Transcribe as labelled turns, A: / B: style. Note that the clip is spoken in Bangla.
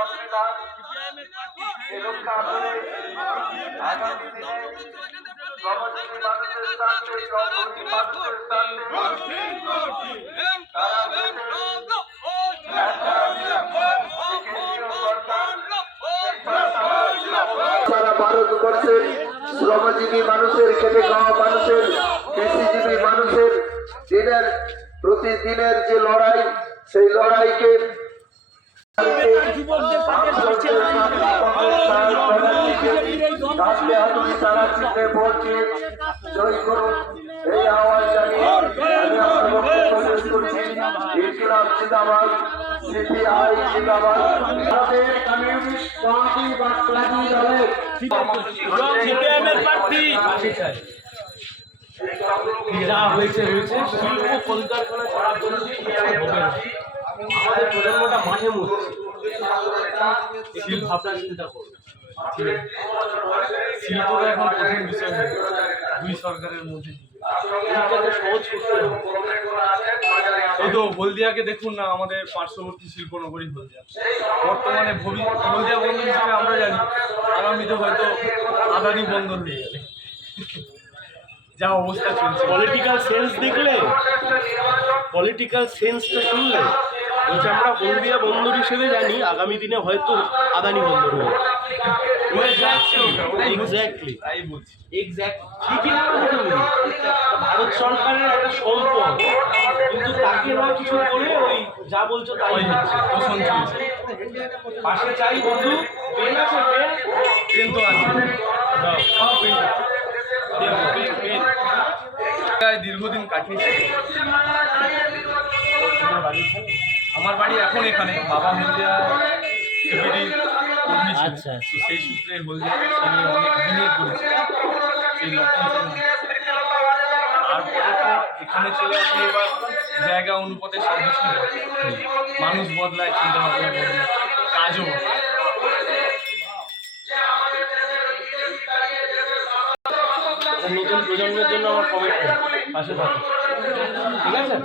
A: সংবিধান করে আগামী দিনে শ্রমজীবী মানুষের খেটে খাওয়া মানুষের, কৃষিজীবী মানুষের, দিনের প্রতিদিনের যে লড়াই, সেই লড়াইকে তারা এই আওয়াজ জানিয়ে করছি ইসলাম জিন্দাবাদ সিপিআই জিন্দাবাদ আমাদের
B: যা হয়েছে হয়েছে শিল্প কলকারখানা ছাড়ার জন্য শিক্ষা হবে না। আমাদের শিল্প শিল্পটা এখন কঠিন বিষয় হলদিয়াকে দেখুন না, আমাদের পার্শ্ববর্তী শিল্পনগরী হলদিয়া। বর্তমানে হলদিয়া বন্দর হিসেবে আমরা জানি, আগামীতে হয়তো আদানি বন্দর হয়ে যাবে। যা অবস্থা চলছে।
C: পলিটিক্যাল সেন্স দেখলে পলিটিক্যাল সেন্সটা শুনলে বলছে আমরা হলদিয়া বন্দর হিসেবে জানি আগামী দিনে হয়তো আদানি বন্দর হবে।
B: হচ্ছে।
C: এক্স্যাক্টলি ভারত সরকারের একটা সম্পদ। কিন্তু তাকে না কিছু করে ওই যা বলছো তাই হচ্ছে
B: হচ্ছে
C: পাশে চাই বন্ধু
B: দীর্ঘদিন কাটিয়েছি। আমার বাড়ি এখন এখানে বাবা হলদিয়া ছিলেন।
C: আচ্ছা,
B: তো সেই সূত্রে হলদিয়ার সঙ্গে অনেক দিনের করেছি সেই তারপরে তো এখানে চলে আসি এবার জায়গা অনুপাতে সব কিছু মানুষ বদলায় চিন্তা ভাবনা বদলায়।
C: নতুন প্রজন্মের জন্য আমার কমেন্ট পাশে থাকো ঠিক আছে?